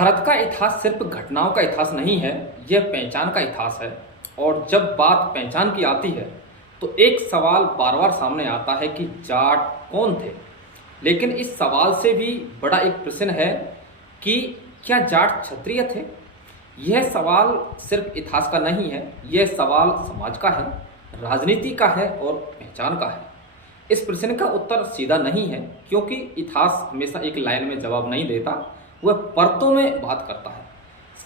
भारत का इतिहास सिर्फ घटनाओं का इतिहास नहीं है, यह पहचान का इतिहास है। और जब बात पहचान की आती है तो एक सवाल बार बार सामने आता है कि जाट कौन थे। लेकिन इस सवाल से भी बड़ा एक प्रश्न है कि क्या जाट क्षत्रिय थे। यह सवाल सिर्फ इतिहास का नहीं है, यह सवाल समाज का है, राजनीति का है और पहचान का है। इस प्रश्न का उत्तर सीधा नहीं है, क्योंकि इतिहास हमेशा एक लाइन में जवाब नहीं देता, वह परतों में बात करता है।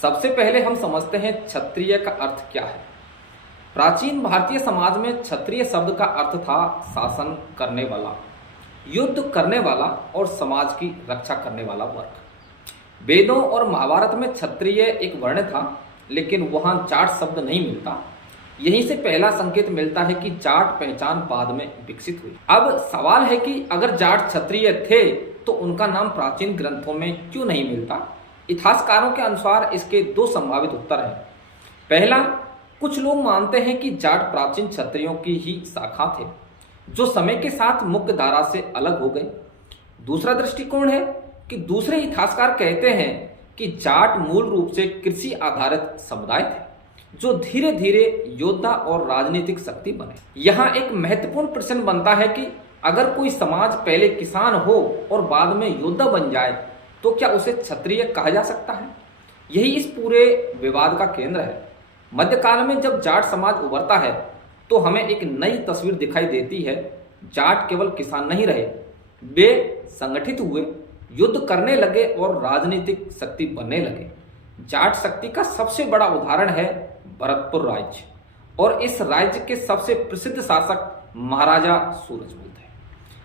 सबसे पहले हम समझते हैं क्षत्रिय का अर्थ क्या है। प्राचीन भारतीय समाज में क्षत्रिय शब्द का अर्थ था शासन करने वाला, युद्ध करने वाला और समाज की रक्षा करने वाला वर्ग। वेदों और महाभारत में क्षत्रिय एक वर्ण था, लेकिन वहां जाट शब्द नहीं मिलता। यहीं से पहला संकेत मिलता है कि जाट पहचान बाद में विकसित हुई। अब सवाल है कि अगर जाट क्षत्रिय थे तो उनका नाम प्राचीन ग्रंथों में क्यों नहीं मिलता। इतिहासकारों के अनुसार इसके दो संभावित उत्तर हैं। पहला, कुछ लोग मानते हैं कि जाट प्राचीन क्षत्रियों की ही शाखा थे, जो समय के साथ मुख्य धारा से अलग हो गए। दूसरा दृष्टिकोण है कि दूसरे इतिहासकार कहते हैं कि जाट मूल रूप से कृषि आधारित समुदाय थे, जो धीरे धीरे योद्धा और राजनीतिक शक्ति बने। यहाँ एक महत्वपूर्ण प्रश्न बनता है कि अगर कोई समाज पहले किसान हो और बाद में योद्धा बन जाए तो क्या उसे क्षत्रिय कहा जा सकता है। यही इस पूरे विवाद का केंद्र है। मध्यकाल में जब जाट समाज उभरता है तो हमें एक नई तस्वीर दिखाई देती है। जाट केवल किसान नहीं रहे, वे संगठित हुए, युद्ध करने लगे और राजनीतिक शक्ति बनने लगे। जाट शक्ति का सबसे बड़ा उदाहरण है भरतपुर राज्य, और इस राज्य के सबसे प्रसिद्ध शासक महाराजा सूरजमल थे।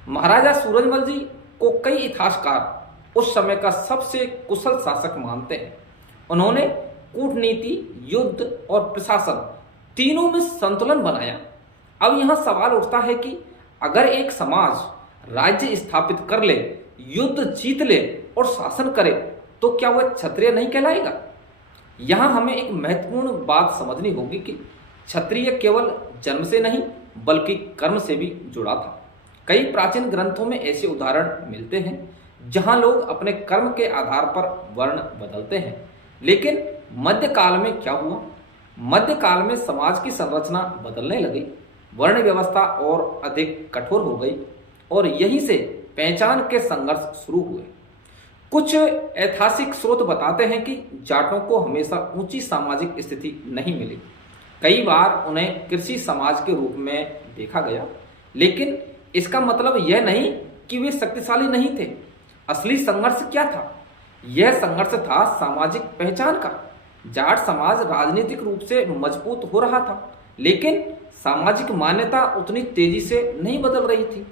महाराजा सूरजमल जी को कई इतिहासकार उस समय का सबसे कुशल शासक मानते हैं। उन्होंने कूटनीति, युद्ध और प्रशासन तीनों में संतुलन बनाया। अब यहां सवाल उठता है कि अगर एक समाज राज्य स्थापित कर ले, युद्ध जीत ले और शासन करे तो क्या वह क्षत्रिय नहीं कहलाएगा। यहां हमें एक महत्वपूर्ण बात समझनी होगी कि क्षत्रिय केवल जन्म से नहीं बल्कि कर्म से भी जुड़ा था। कई प्राचीन ग्रंथों में ऐसे उदाहरण मिलते हैं जहां लोग अपने कर्म के आधार पर वर्ण बदलते हैं। लेकिन मध्यकाल में क्या हुआ। मध्यकाल में समाज की संरचना बदलने लगी, वर्ण व्यवस्था और अधिक कठोर हो गई और यहीं से पहचान के संघर्ष शुरू हुए। कुछ ऐतिहासिक स्रोत बताते हैं कि जाटों को हमेशा ऊंची सामाजिक स्थिति नहीं मिली। कई बार उन्हें कृषि समाज के रूप में देखा गया, लेकिन इसका मतलब यह नहीं कि वे शक्तिशाली नहीं थे। असली संघर्ष क्या था? यह संघर्ष था सामाजिक पहचान का। जाट समाज राजनीतिक रूप से मजबूत हो रहा था, लेकिन सामाजिक मान्यता उतनी तेजी से नहीं बदल रही थी।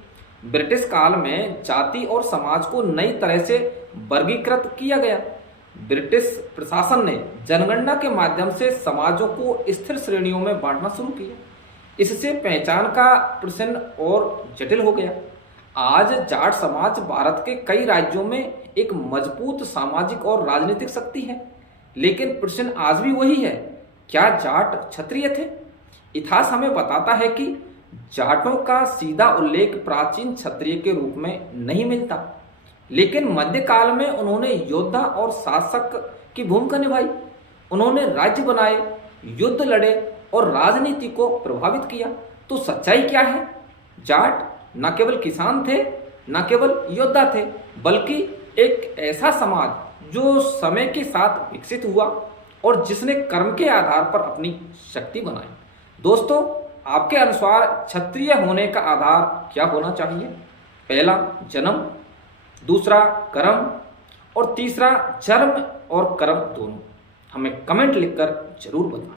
ब्रिटिश काल में जाति और समाज को नई तरह से वर्गीकृत किया गया। ब्रिटिश प्रशासन ने जनगणना के माध्यम से समाजों को स्थिर श्रेणियों में बांटना शुरू किया। इससे पहचान का प्रश्न और जटिल हो गया। आज जाट समाज भारत के कई राज्यों में एक मजबूत सामाजिक और राजनीतिक शक्ति है, लेकिन प्रश्न आज भी वही है, क्या जाट क्षत्रिय थे? इतिहास हमें बताता है कि जाटों का सीधा उल्लेख प्राचीन क्षत्रिय के रूप में नहीं मिलता, लेकिन मध्यकाल में उन्होंने योद्धा और शासक की भूमिका निभाई। उन्होंने राज्य बनाए, युद्ध लड़े और राजनीति को प्रभावित किया। तो सच्चाई क्या है? जाट न केवल किसान थे, न केवल योद्धा थे, बल्कि एक ऐसा समाज जो समय के साथ विकसित हुआ और जिसने कर्म के आधार पर अपनी शक्ति बनाई। दोस्तों, आपके अनुसार क्षत्रिय होने का आधार क्या होना चाहिए? पहला, जन्म, दूसरा कर्म और तीसरा जन्म और कर्म दोनों। हमें कमेंट लिखकर जरूर बताएं।